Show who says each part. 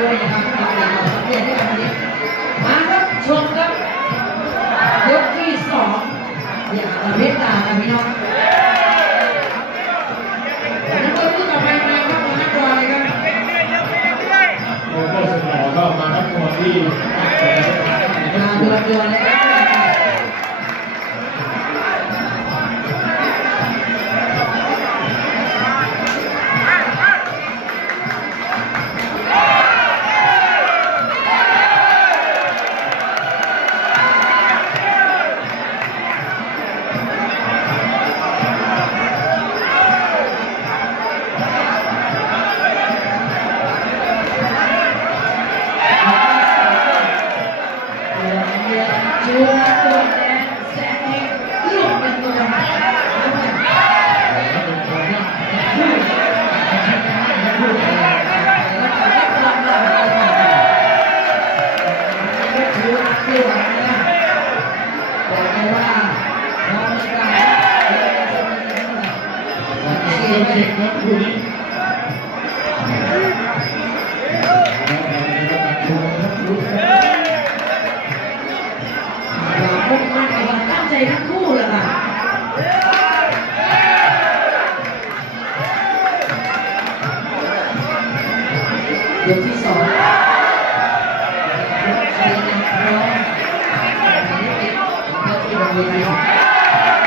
Speaker 1: ด้วยนะครับทำงานเราสำเร็จให้กับวันนี้มาครับชมครับยกที่สองอย่าละเมตตากันพี่น้องนักบอลที่ต่อไปมาครับนักบอลเลยครับ
Speaker 2: โลโก้สมอก็มาทักทวที่
Speaker 1: มาเดือดเดือดเลยครับ ที่หวังนะบอกเลยว่าพอมีการเล่นการ่
Speaker 2: เก่งเก่งครับคู่นี้ชมครับลูก
Speaker 1: ความมุ่งมั่นในความตั้งใจทั้งคู่เลยค่ะยกที่ Obrigado.